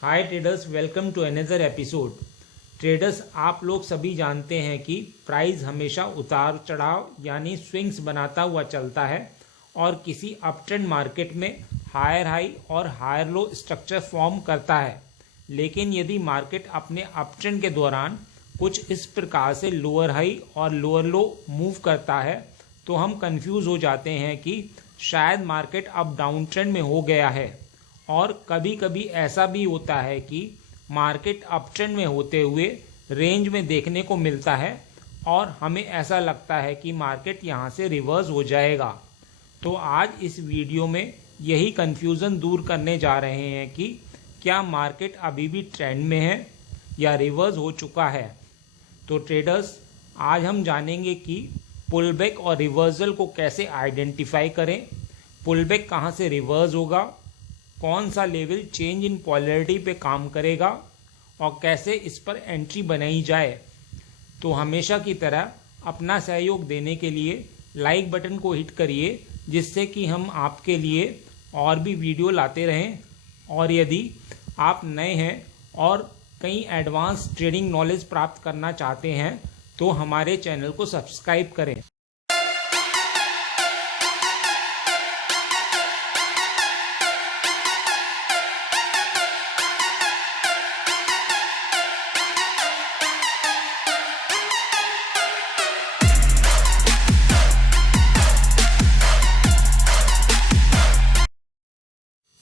Hi traders, welcome to another episode. Traders, आप लोग सभी जानते हैं कि प्राइस हमेशा उतार चढ़ाव यानी स्विंग्स बनाता हुआ चलता है और किसी अप ट्रेंड मार्केट में हायर हाई और हायर लो स्ट्रक्चर फॉर्म करता है। लेकिन यदि मार्केट अपने अप ट्रेंड के दौरान कुछ इस प्रकार से लोअर हाई और लोअर लो मूव करता है तो हम कंफ्यूज हो जाते हैं कि शायद मार्केट अब डाउन ट्रेंड में हो गया है। और कभी कभी ऐसा भी होता है कि मार्केट अप ट्रेंड में होते हुए रेंज में देखने को मिलता है और हमें ऐसा लगता है कि मार्केट यहाँ से रिवर्स हो जाएगा। तो आज इस वीडियो में यही कंफ्यूजन दूर करने जा रहे हैं कि क्या मार्केट अभी भी ट्रेंड में है या रिवर्स हो चुका है। तो ट्रेडर्स, आज हम जानेंगे कि पुल बैक और रिवर्सल को कैसे आइडेंटिफाई करें, पुल बैक कहाँ से रिवर्स होगा, कौन सा लेवल चेंज इन पॉलरिटी पे काम करेगा और कैसे इस पर एंट्री बनाई जाए। तो हमेशा की तरह अपना सहयोग देने के लिए लाइक बटन को हिट करिए, जिससे कि हम आपके लिए और भी वीडियो लाते रहें। और यदि आप नए हैं और कई एडवांस ट्रेडिंग नॉलेज प्राप्त करना चाहते हैं तो हमारे चैनल को सब्सक्राइब करें।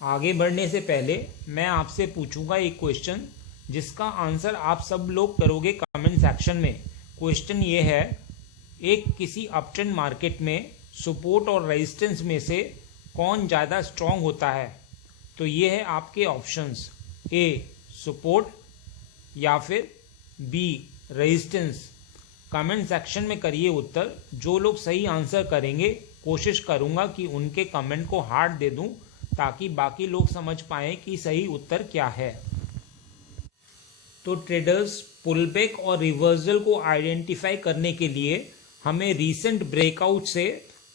आगे बढ़ने से पहले मैं आपसे पूछूंगा एक क्वेश्चन, जिसका आंसर आप सब लोग करोगे कमेंट सेक्शन में। क्वेश्चन ये है, एक किसी अपट्रेंड मार्केट में सपोर्ट और रेजिस्टेंस में से कौन ज़्यादा स्ट्रांग होता है। तो ये है आपके ऑप्शंस, ए सपोर्ट या फिर बी रेजिस्टेंस। कमेंट सेक्शन में करिए उत्तर। जो लोग सही आंसर करेंगे कोशिश करूंगा कि उनके कमेंट को हार्ट दे दूं, ताकि बाकी लोग समझ पाएं कि सही उत्तर क्या है। तो ट्रेडर्स, पुल बैक और रिवर्सल को आइडेंटिफाई करने के लिए हमें रीसेंट ब्रेकआउट से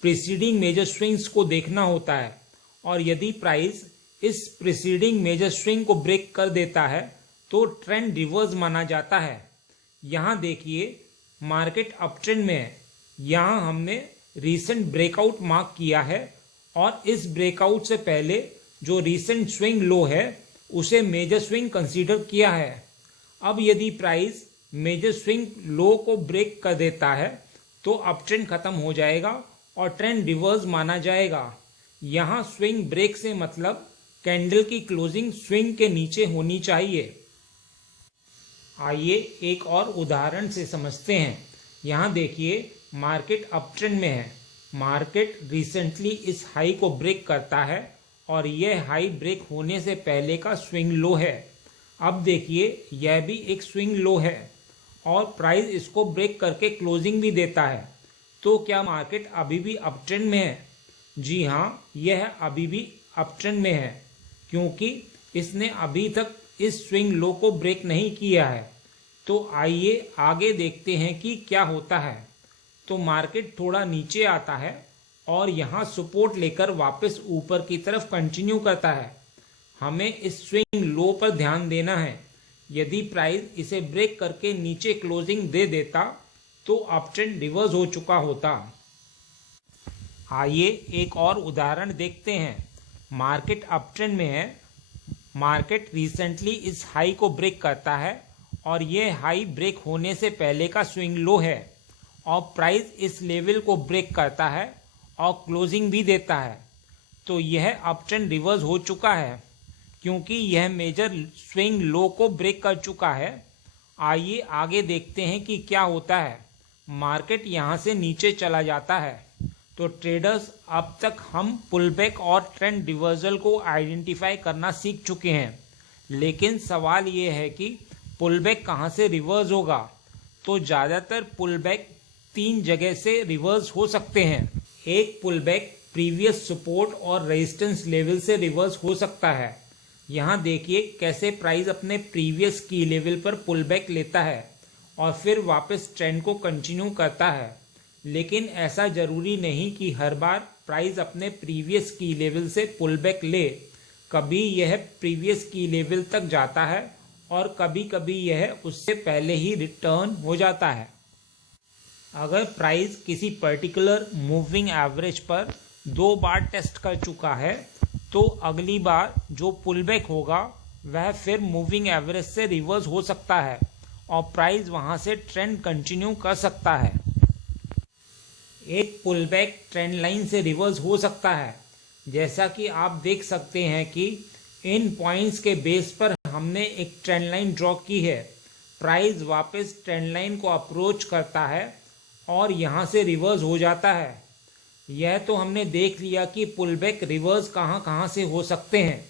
प्रीसीडिंग मेजर स्विंग्स को देखना होता है। और यदि प्राइस इस प्रीसीडिंग मेजर स्विंग को ब्रेक कर देता है तो ट्रेंड रिवर्स माना जाता है। यहाँ देखिए, मार्केट अप ट्रेंड में है। यहाँ हमने रीसेंट ब्रेकआउट मार्क किया है और इस ब्रेकआउट से पहले जो रीसेंट स्विंग लो है उसे मेजर स्विंग कंसीडर किया है। अब यदि प्राइस मेजर स्विंग लो को ब्रेक कर देता है तो अप ट्रेंड खत्म हो जाएगा और ट्रेंड रिवर्स माना जाएगा। यहाँ स्विंग ब्रेक से मतलब कैंडल की क्लोजिंग स्विंग के नीचे होनी चाहिए। आइए एक और उदाहरण से समझते हैं। यहाँ देखिए, मार्केट अप ट्रेंड में है। मार्केट रिसेंटली इस हाई को ब्रेक करता है और यह हाई ब्रेक होने से पहले का स्विंग लो है। अब देखिए, यह भी एक स्विंग लो है और प्राइस इसको ब्रेक करके क्लोजिंग भी देता है। तो क्या मार्केट अभी भी अप ट्रेंड में है? जी हाँ, यह अभी भी अप ट्रेंड में है, क्योंकि इसने अभी तक इस स्विंग लो को ब्रेक नहीं किया है। तो आइए आगे देखते हैं कि क्या होता है। तो मार्केट थोड़ा नीचे आता है और यहाँ सपोर्ट लेकर वापस ऊपर की तरफ कंटिन्यू करता है। हमें इस स्विंग लो पर ध्यान देना है। यदि प्राइस इसे ब्रेक करके नीचे क्लोजिंग दे देता तो अप ट्रेंड रिवर्स हो चुका होता। आइए एक और उदाहरण देखते हैं। मार्केट अप ट्रेंड में है। मार्केट रिसेंटली इस हाई को ब्रेक करता है और यह हाई ब्रेक होने से पहले का स्विंग लो है और प्राइस इस लेवल को ब्रेक करता है और क्लोजिंग भी देता है। तो यह अप ट्रेंड रिवर्स हो चुका है, क्योंकि यह मेजर स्विंग लो को ब्रेक कर चुका है। आइए आगे देखते हैं कि क्या होता है। मार्केट यहाँ से नीचे चला जाता है। तो ट्रेडर्स, अब तक हम पुल बैक और ट्रेंड रिवर्सल को आइडेंटिफाई करना सीख चुके हैं। लेकिन सवाल ये है कि पुल बैक कहाँ से रिवर्स होगा। तो ज़्यादातर पुल बैक 3 जगह से रिवर्स हो सकते हैं। एक पुल बैक प्रीवियस सपोर्ट और रेजिस्टेंस लेवल से रिवर्स हो सकता है। यहाँ देखिए कैसे प्राइस अपने प्रीवियस की लेवल पर पुल बैक लेता है और फिर वापस ट्रेंड को कंटिन्यू करता है। लेकिन ऐसा जरूरी नहीं कि हर बार प्राइस अपने प्रीवियस की लेवल से पुल बैक ले। कभी यह प्रीवियस की लेवल तक जाता है और कभी कभी यह उससे पहले ही रिटर्न हो जाता है। अगर प्राइस किसी पर्टिकुलर मूविंग एवरेज पर 2 बार टेस्ट कर चुका है तो अगली बार जो पुलबैक होगा वह फिर मूविंग एवरेज से रिवर्स हो सकता है और प्राइस वहां से ट्रेंड कंटिन्यू कर सकता है। एक पुलबैक ट्रेंड लाइन से रिवर्स हो सकता है, जैसा कि आप देख सकते हैं कि इन पॉइंट्स के बेस पर हमने एक ट्रेंड लाइन ड्रॉ की है। प्राइस वापस ट्रेंड लाइन को अप्रोच करता है और यहाँ से रिवर्स हो जाता है। यह तो हमने देख लिया कि पुलबैक रिवर्स कहाँ से हो सकते हैं।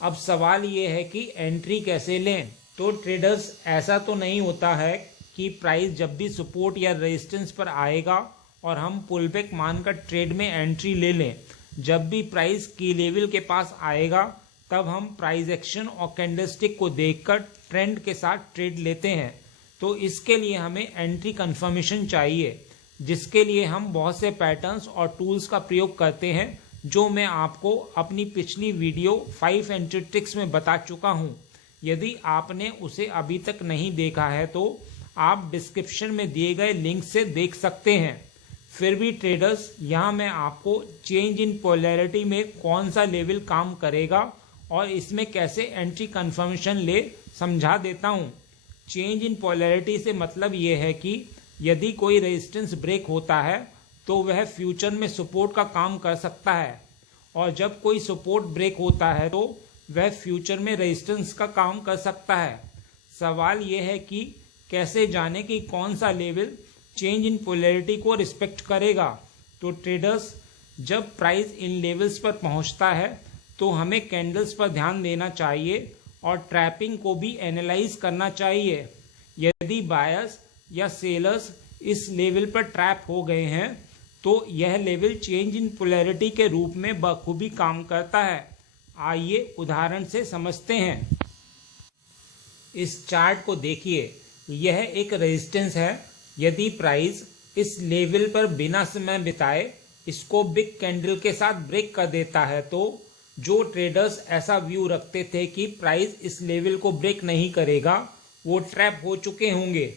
अब सवाल ये है कि एंट्री कैसे लें। तो ट्रेडर्स, ऐसा तो नहीं होता है कि प्राइस जब भी सपोर्ट या रेजिस्टेंस पर आएगा और हम पुलबैक मानकर ट्रेड में एंट्री ले लें। जब भी प्राइस की लेवल के पास आएगा तब हम प्राइस एक्शन और कैंडलस्टिक को देखकर ट्रेंड के साथ ट्रेड लेते हैं। तो इसके लिए हमें एंट्री कंफर्मेशन चाहिए, जिसके लिए हम बहुत से पैटर्न्स और टूल्स का प्रयोग करते हैं, जो मैं आपको अपनी पिछली वीडियो 5 एंट्री ट्रिक्स में बता चुका हूं। यदि आपने उसे अभी तक नहीं देखा है तो आप डिस्क्रिप्शन में दिए गए लिंक से देख सकते हैं। फिर भी ट्रेडर्स, यहाँ मैं आपको चेंज इन पोलैरिटी में कौन सा लेवल काम करेगा और इसमें कैसे एंट्री कंफर्मेशन ले समझा देता हूँ। चेंज इन पोलैरिटी से मतलब ये है कि यदि कोई रेजिस्टेंस ब्रेक होता है तो वह फ्यूचर में सपोर्ट का काम कर सकता है, और जब कोई सपोर्ट ब्रेक होता है तो वह फ्यूचर में रेजिस्टेंस का काम कर सकता है। सवाल यह है कि कैसे जाने कि कौन सा लेवल चेंज इन पोलैरिटी को रिस्पेक्ट करेगा। तो ट्रेडर्स, जब प्राइस इन लेवल्स पर पहुंचता है तो हमें कैंडल्स पर ध्यान देना चाहिए और ट्रैपिंग को भी एनालाइज करना चाहिए। यदि बायर्स या सेलर्स इस लेवल पर ट्रैप हो गए हैं तो यह लेवल चेंज इन पोलैरिटी के रूप में बखूबी काम करता है। आइए उदाहरण से समझते हैं। इस चार्ट को देखिए, यह एक रेजिस्टेंस है। यदि प्राइस इस लेवल पर बिना समय बिताए इसको बिग कैंडल के साथ ब्रेक कर देता है तो जो ट्रेडर्स ऐसा व्यू रखते थे कि प्राइस इस लेवल को ब्रेक नहीं करेगा, वो ट्रैप हो चुके होंगे।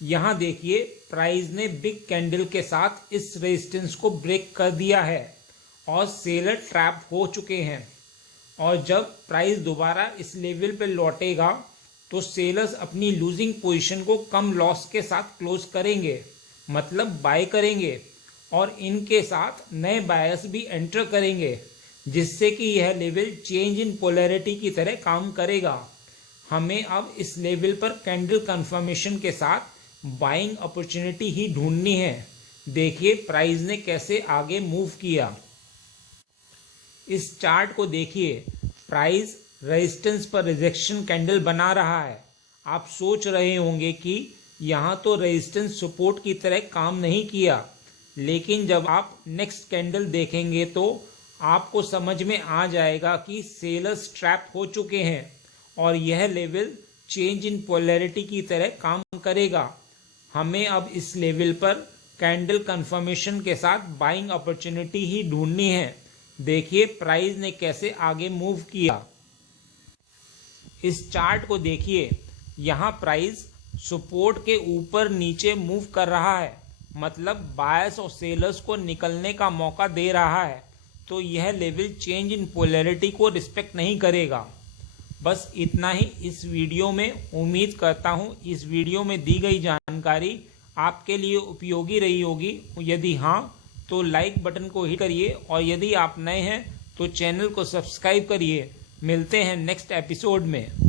यहाँ देखिए, प्राइस ने बिग कैंडल के साथ इस रेजिस्टेंस को ब्रेक कर दिया है और सेलर ट्रैप हो चुके हैं। और जब प्राइस दोबारा इस लेवल पर लौटेगा तो सेलर्स अपनी लूजिंग पोजीशन को कम लॉस के साथ क्लोज करेंगे, मतलब बाय करेंगे, और इनके साथ नए बायर्स भी एंटर करेंगे, जिससे कि यह लेवल चेंज इन पोलैरिटी की तरह काम करेगा। हमें अब इस लेवल पर कैंडल कंफर्मेशन के साथ बाइंग अपॉर्चुनिटी ही ढूंढनी है। देखिए प्राइस ने कैसे आगे मूव किया। इस चार्ट को देखिए, प्राइस रेजिस्टेंस पर रिजेक्शन कैंडल बना रहा है। आप सोच रहे होंगे कि यहाँ तो रेजिस्टेंस सपोर्ट की तरह काम नहीं किया, लेकिन जब आप नेक्स्ट कैंडल देखेंगे तो आपको समझ में आ जाएगा कि सेलर्स ट्रैप हो चुके हैं और यह लेवल चेंज इन पोलैरिटी की तरह काम करेगा। हमें अब इस लेवल पर कैंडल कंफर्मेशन के साथ बाइंग अपॉर्चुनिटी ही ढूंढनी है। देखिए प्राइस ने कैसे आगे मूव किया। इस चार्ट को देखिए, यहाँ प्राइस सपोर्ट के ऊपर नीचे मूव कर रहा है, मतलब बायर्स और सेलर्स को निकलने का मौका दे रहा है। तो यह लेवल चेंज इन पोलैरिटी को रिस्पेक्ट नहीं करेगा। बस इतना ही इस वीडियो में। उम्मीद करता हूँ इस वीडियो में दी गई जानकारी आपके लिए उपयोगी रही होगी। यदि हाँ तो लाइक बटन को हिट करिए और यदि आप नए हैं तो चैनल को सब्सक्राइब करिए। मिलते हैं नेक्स्ट एपिसोड में।